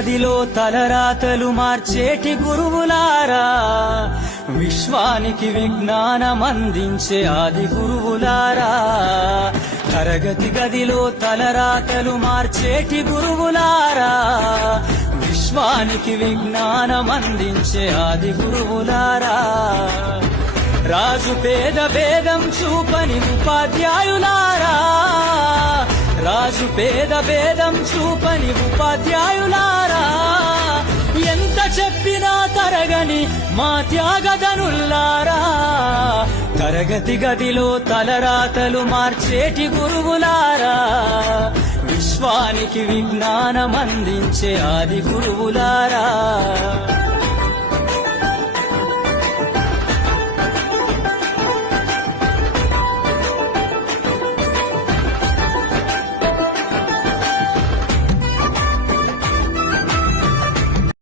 గదిలో తలరాతలు మార్చేటి గురువులారా, విశ్వానికి విజ్ఞానమందించే ఆది గురువులారా. తరగతి గదిలో తలరాతలు మార్చేటి గురువులారా, విశ్వానికి విజ్ఞానమందించే ఆది గురువులారా. రాజు పేద భేదం చూపని ఉపాధ్యాయులారా, రాజు పేద భేదం చూపని ఉపాధ్యాయులారా. ఎంత చెప్పినా తరగని మా త్యాగధనుల్లారా, తరగతి గదిలో తలరాతలు మార్చేటి గురువులారా, విశ్వానికి విజ్ఞానమందించే ఆది గురువులారా.